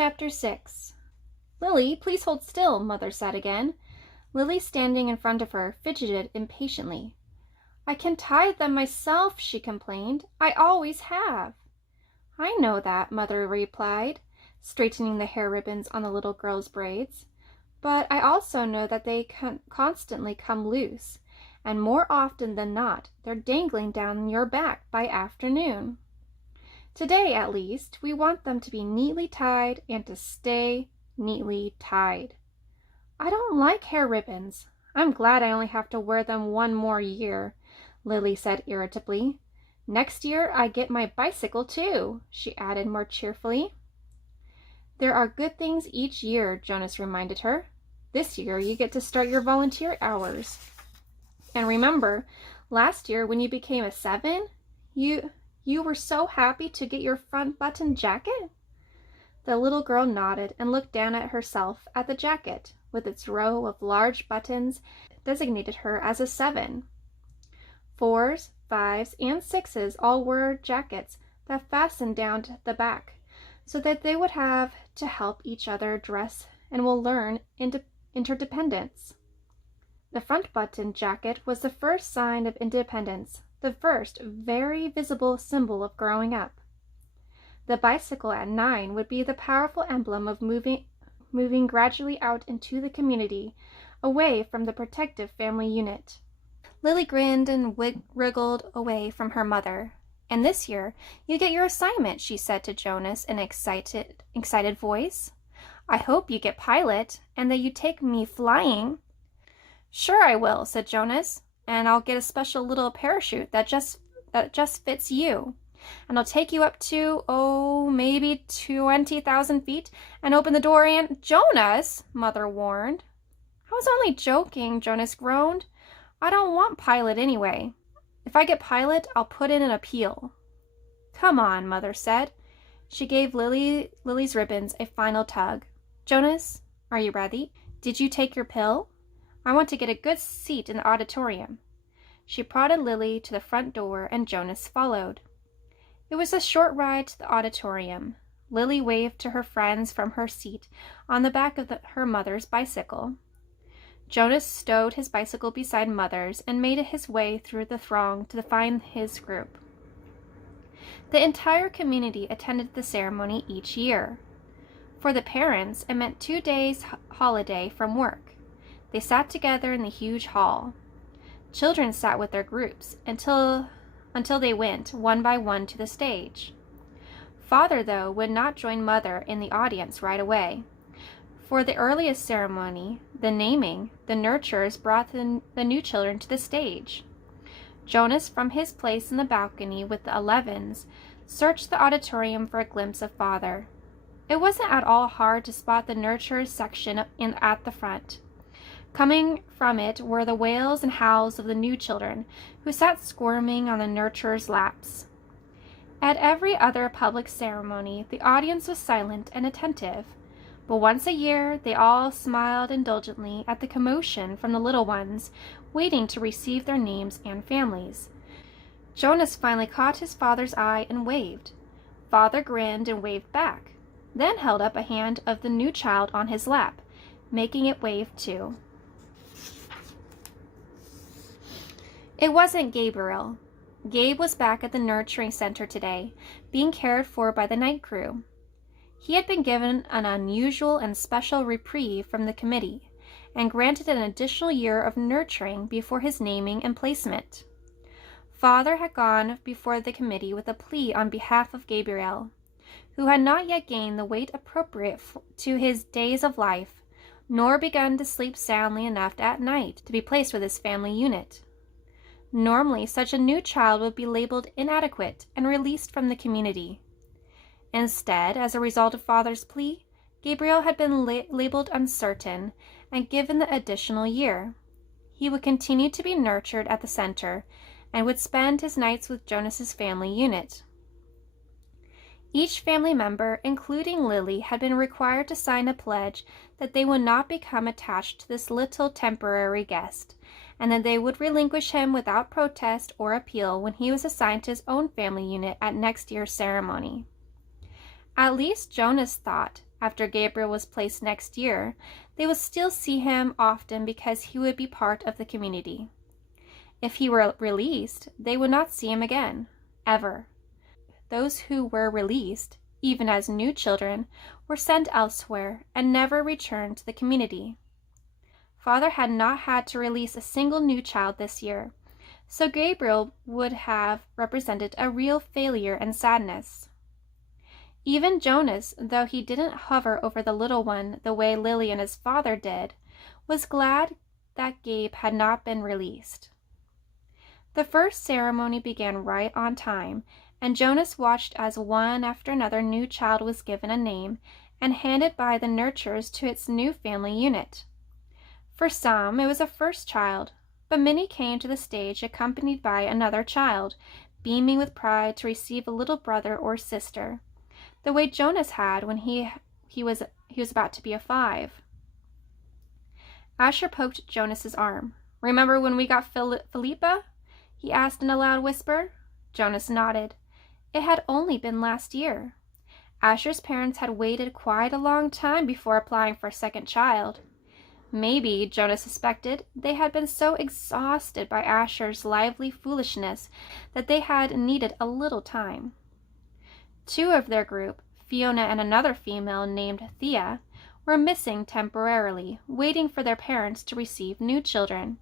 Chapter 6. "Lily, please hold still," Mother said again. Lily, standing in front of her, fidgeted impatiently. "I can tie them myself," she complained. "I always have." "I know that," Mother replied, straightening the hair ribbons on the little girl's braids. "But I also know that they constantly come loose, and more often than not, they're dangling down your back by afternoon. Today, at least, we want them to be neatly tied and to stay neatly tied." "I don't like hair ribbons. I'm glad I only have to wear them one more year," Lily said irritably. "Next year I get my bicycle too," she added more cheerfully. "There are good things each year," Jonas reminded her. "This year you get to start your volunteer hours. And remember, last year when you became a 7, you were so happy to get your front button jacket?" The little girl nodded and looked down at herself at the jacket, with its row of large buttons designated her as a 7. 4s, 5s, and 6s all wore jackets that fastened down to the back, so that they would have to help each other dress and will learn interdependence. The front button jacket was the first sign of independence, the first very visible symbol of growing up. The bicycle at 9 would be the powerful emblem of moving gradually out into the community, away from the protective family unit. Lily grinned and wriggled away from her mother. "And this year you get your assignment," she said to Jonas in an excited voice. "I hope you get pilot and that you take me flying." "Sure I will," said Jonas, "and I'll get a special little parachute that just fits you. And I'll take you up to, maybe 20,000 feet and open the door and—" "Jonas," Mother warned. "I was only joking," Jonas groaned. "I don't want pilot anyway. If I get pilot, I'll put in an appeal." "Come on," Mother said. She gave Lily's ribbons a final tug. "Jonas, are you ready? Did you take your pill? I want to get a good seat in the auditorium." She prodded Lily to the front door, and Jonas followed. It was a short ride to the auditorium. Lily waved to her friends from her seat on the back of her mother's bicycle. Jonas stowed his bicycle beside Mother's and made his way through the throng to find his group. The entire community attended the ceremony each year. For the parents, it meant 2 days holiday from work. They sat together in the huge hall. Children sat with their groups until they went, one by one, to the stage. Father, though, would not join Mother in the audience right away. For the earliest ceremony, the naming, the nurturers brought the new children to the stage. Jonas, from his place in the balcony with the 11s, searched the auditorium for a glimpse of Father. It wasn't at all hard to spot the nurturers section at the front. Coming from it were the wails and howls of the new children, who sat squirming on the nurturers' laps. At every other public ceremony, the audience was silent and attentive, but once a year they all smiled indulgently at the commotion from the little ones, waiting to receive their names and families. Jonas finally caught his father's eye and waved. Father grinned and waved back, then held up a hand of the new child on his lap, making it wave too. It wasn't Gabriel. Gabe was back at the nurturing center today, being cared for by the night crew. He had been given an unusual and special reprieve from the committee, and granted an additional year of nurturing before his naming and placement. Father had gone before the committee with a plea on behalf of Gabriel, who had not yet gained the weight appropriate to his days of life, nor begun to sleep soundly enough at night to be placed with his family unit. Normally, such a new child would be labeled inadequate and released from the community. Instead, as a result of Father's plea, Gabriel had been labeled uncertain and given the additional year. He would continue to be nurtured at the center and would spend his nights with Jonas's family unit. Each family member, including Lily, had been required to sign a pledge that they would not become attached to this little temporary guest, and that they would relinquish him without protest or appeal when he was assigned to his own family unit at next year's ceremony. At least Jonas thought after Gabriel was placed next year, they would still see him often because he would be part of the community. If he were released, they would not see him again, ever. Those who were released, even as new children, were sent elsewhere and never returned to the community. Father had not had to release a single new child this year, so Gabriel would have represented a real failure and sadness. Even Jonas, though he didn't hover over the little one the way Lily and his father did, was glad that Gabe had not been released. The first ceremony began right on time, and Jonas watched as one after another new child was given a name and handed by the nurturers to its new family unit. For some, it was a first child, but many came to the stage accompanied by another child, beaming with pride to receive a little brother or sister, the way Jonas had when he was about to be 5. Asher poked Jonas's arm. "Remember when we got Philippa?" he asked in a loud whisper. Jonas nodded. It had only been last year. Asher's parents had waited quite a long time before applying for a second child. Maybe, Jonas suspected, they had been so exhausted by Asher's lively foolishness that they had needed a little time. 2 of their group, Fiona and another female named Thea, were missing temporarily, waiting for their parents to receive new children.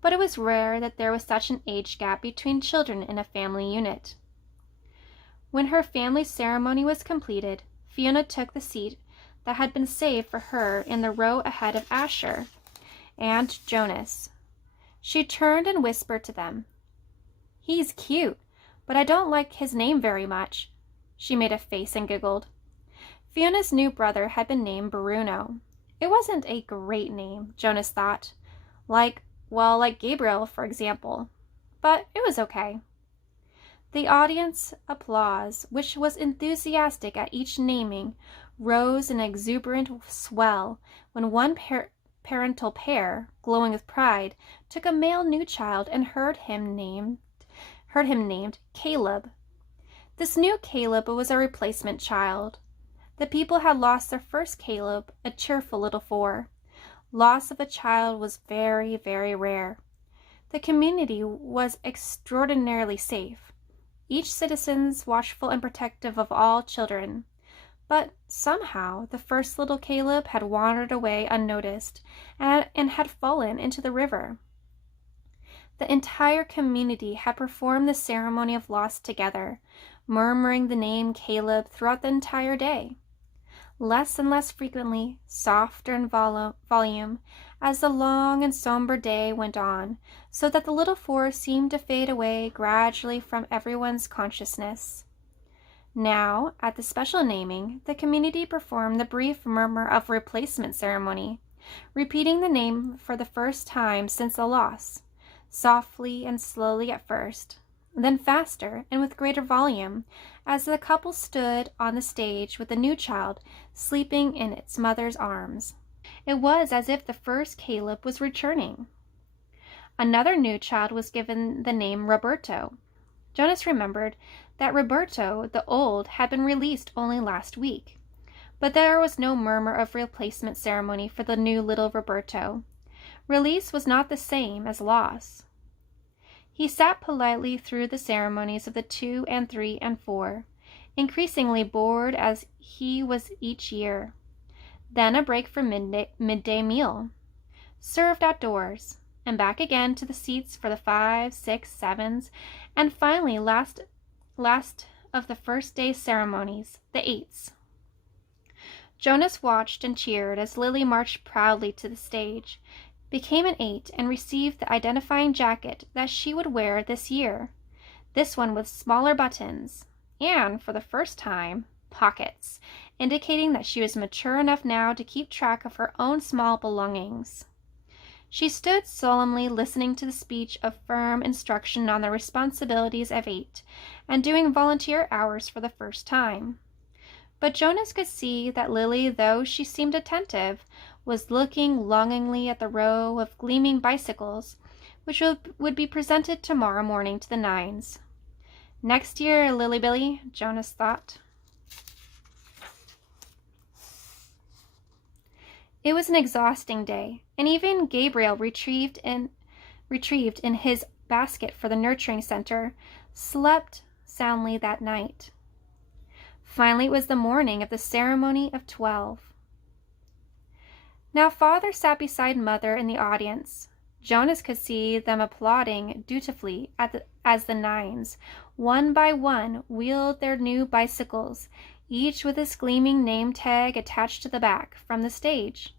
But it was rare that there was such an age gap between children in a family unit. When her family ceremony was completed, Fiona took the seat that had been saved for her in the row ahead of Asher and Jonas. She turned and whispered to them. "He's cute, but I don't like his name very much." She made a face and giggled. Fiona's new brother had been named Bruno. It wasn't a great name, Jonas thought. Like Gabriel, for example. But it was okay. The audience applause, which was enthusiastic at each naming, rose in exuberant swell when one parental pair, glowing with pride, took a male new child and heard him named Caleb. This new Caleb was a replacement child. The people had lost their first Caleb, a cheerful little 4. Loss of a child was very, very rare. The community was extraordinarily safe, each citizen's watchful and protective of all children. But somehow the first little Caleb had wandered away unnoticed and had fallen into the river. The entire community had performed the ceremony of loss together, murmuring the name Caleb throughout the entire day. Less and less frequently, softer in volume, as the long and somber day went on, so that the little 4 seemed to fade away gradually from everyone's consciousness. Now, at the special naming, the community performed the brief murmur of replacement ceremony, repeating the name for the first time since the loss, softly and slowly at first, then faster and with greater volume, as the couple stood on the stage with the new child sleeping in its mother's arms. It was as if the first Caleb was returning. Another new child was given the name Roberto. Jonas remembered that Roberto, the old, had been released only last week, but there was no murmur of replacement ceremony for the new little Roberto. Release was not the same as loss. He sat politely through the ceremonies of the 2 and 3 and 4, increasingly bored as he was each year. Then a break for midday meal, served outdoors, and back again to the seats for the 5s, 6s, 7s, and finally last of the first day's ceremonies, the 8s. Jonas watched and cheered as Lily marched proudly to the stage, became an 8, and received the identifying jacket that she would wear this year, this one with smaller buttons, and, for the first time, pockets, indicating that she was mature enough now to keep track of her own small belongings. She stood solemnly listening to the speech of firm instruction on the responsibilities of 8, and doing volunteer hours for the first time. But Jonas could see that Lily, though she seemed attentive, was looking longingly at the row of gleaming bicycles, which would be presented tomorrow morning to the 9s. Next year, Lily-Billy, Jonas thought. It was an exhausting day, and even Gabriel, retrieved in his basket for the nurturing center, slept soundly that night. Finally, it was the morning of the ceremony of 12. Now Father sat beside Mother in the audience. Jonas could see them applauding dutifully as the nines, one by one, wheeled their new bicycles, each with its gleaming name tag attached to the back, from the stage.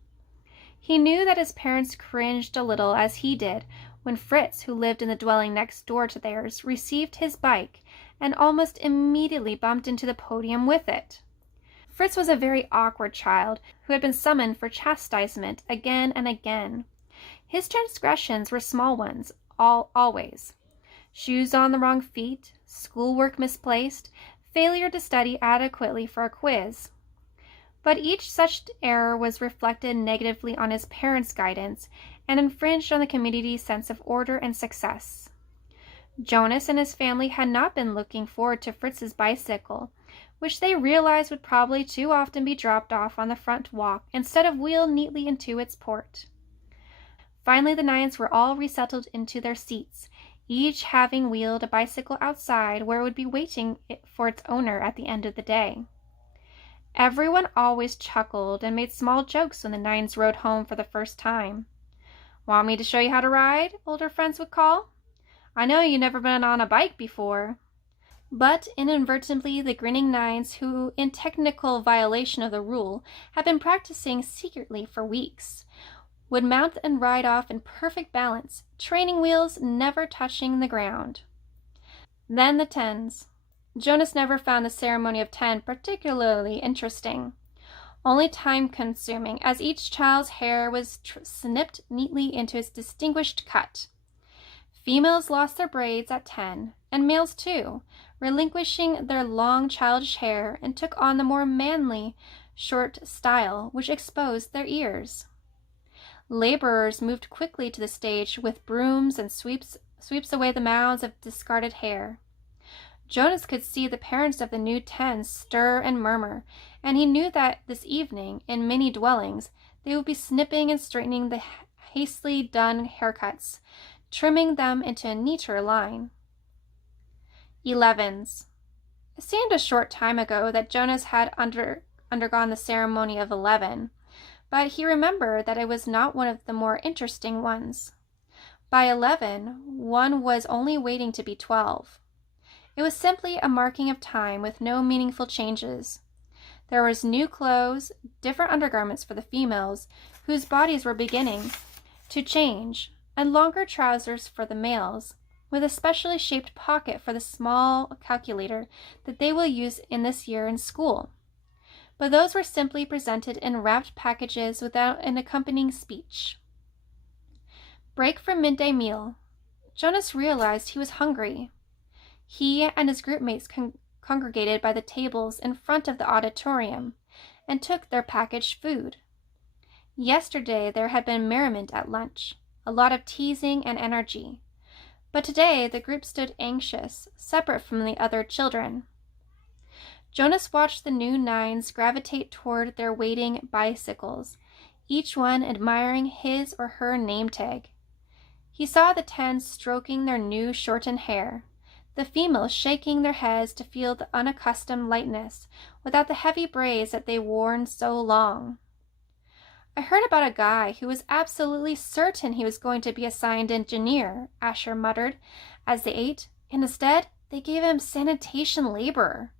He knew that his parents cringed a little as he did when Fritz, who lived in the dwelling next door to theirs, received his bike and almost immediately bumped into the podium with it. Fritz was a very awkward child who had been summoned for chastisement again and again. His transgressions were small ones, always. Shoes on the wrong feet, schoolwork misplaced, failure to study adequately for a quiz. But each such error was reflected negatively on his parents' guidance and infringed on the community's sense of order and success. Jonas and his family had not been looking forward to Fritz's bicycle, which they realized would probably too often be dropped off on the front walk instead of wheeled neatly into its port. Finally, the nines were all resettled into their seats, each having wheeled a bicycle outside where it would be waiting for its owner at the end of the day. Everyone always chuckled and made small jokes when the nines rode home for the first time. "Want me to show you how to ride?" older friends would call. "I know you've never been on a bike before." But inadvertently, the grinning nines, who, in technical violation of the rule, had been practicing secretly for weeks, would mount and ride off in perfect balance, training wheels never touching the ground. Then the 10s. Jonas never found the ceremony of 10 particularly interesting, only time-consuming, as each child's hair was snipped neatly into its distinguished cut. Females lost their braids at 10, and males too, relinquishing their long childish hair, and took on the more manly short style, which exposed their ears. Laborers moved quickly to the stage with brooms and sweeps away the mounds of discarded hair. Jonas could see the parents of the new 10s stir and murmur, and he knew that this evening, in many dwellings, they would be snipping and straightening the hastily done haircuts, trimming them into a neater line. 11s. It seemed a short time ago that Jonas had undergone the ceremony of 11, but he remembered that it was not one of the more interesting ones. By 11, one was only waiting to be 12. It was simply a marking of time with no meaningful changes. There was new clothes, different undergarments for the females, whose bodies were beginning to change, and longer trousers for the males, with a specially shaped pocket for the small calculator that they will use in this year in school. But those were simply presented in wrapped packages without an accompanying speech. Break for midday meal. Jonas realized he was hungry. He and his group mates congregated by the tables in front of the auditorium and took their packaged food. Yesterday there had been merriment at lunch, a lot of teasing and energy. But today the group stood anxious, separate from the other children. Jonas watched the new nines gravitate toward their waiting bicycles, each one admiring his or her name tag. He saw the 10s stroking their new shortened hair, the females shaking their heads to feel the unaccustomed lightness without the heavy braids that they worn so long. "I heard about a guy who was absolutely certain he was going to be assigned engineer," Asher muttered as they ate, "and instead they gave him sanitation laborer.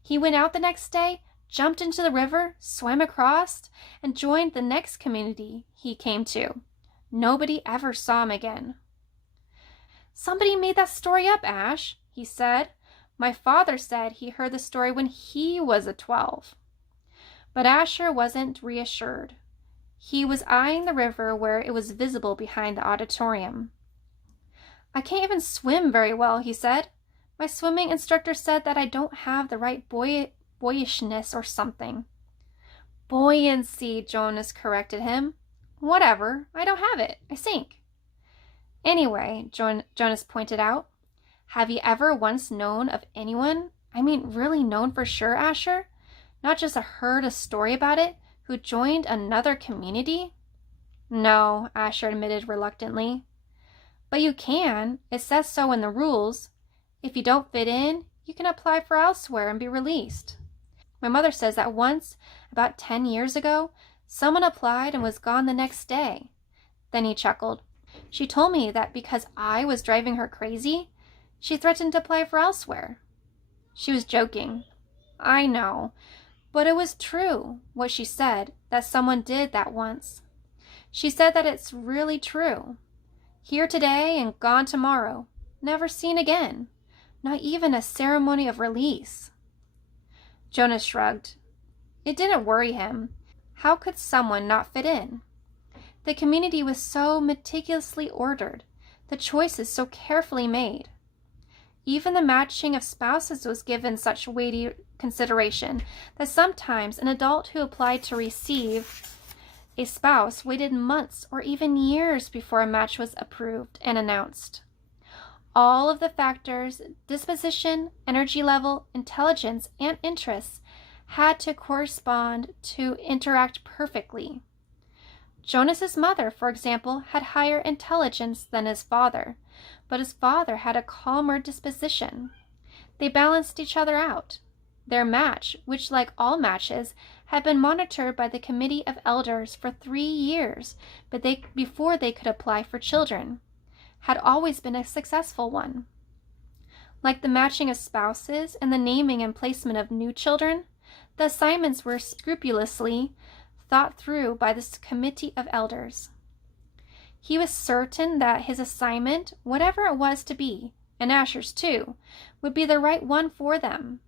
He went out the next day, jumped into the river, swam across, and joined the next community he came to. Nobody ever saw him again." "Somebody made that story up, Ash," he said. "My father said he heard the story when he was a 12. But Asher wasn't reassured. He was eyeing the river where it was visible behind the auditorium. "I can't even swim very well," he said. "My swimming instructor said that I don't have the right boyishness or something." "Buoyancy," Jonas corrected him. "Whatever, I don't have it. I sink." "Anyway," Jonas pointed out, "have you ever once known of anyone, I mean really known for sure, Asher, not just heard a story about it, who joined another community? No, Asher admitted reluctantly. But you can. It says so in the rules. If you don't fit in, you can apply for elsewhere and be released. My mother says that once, about 10 years ago, someone applied and was gone the next day. Then he chuckled. She told me that because I was driving her crazy, she threatened to apply for elsewhere. She was joking. I know, but it was true, what she said, that someone did that once. She said that it's really true. Here today and gone tomorrow, never seen again, not even a ceremony of release. Jonas shrugged. It didn't worry him. How could someone not fit in? The community was so meticulously ordered, the choices so carefully made. Even the matching of spouses was given such weighty consideration that sometimes an adult who applied to receive a spouse waited months or even years before a match was approved and announced. All of the factors, disposition, energy level, intelligence, and interests had to correspond to interact perfectly. Jonas's mother, for example, had higher intelligence than his father, but his father had a calmer disposition. They balanced each other out. Their match, which like all matches, had been monitored by the committee of elders for 3 years before they could apply for children, had always been a successful one. Like the matching of spouses and the naming and placement of new children, the assignments were scrupulously thought through by this committee of elders. He was certain that his assignment, whatever it was to be, and Asher's too, would be the right one for them.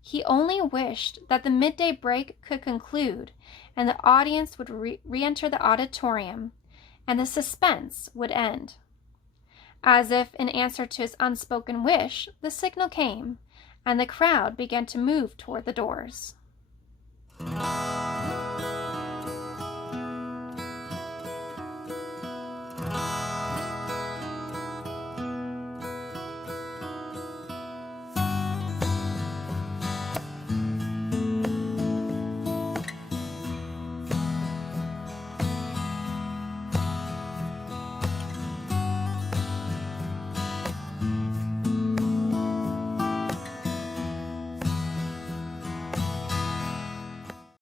He only wished that the midday break could conclude and the audience would re-enter the auditorium and the suspense would end. As if in answer to his unspoken wish, the signal came, and the crowd began to move toward the doors.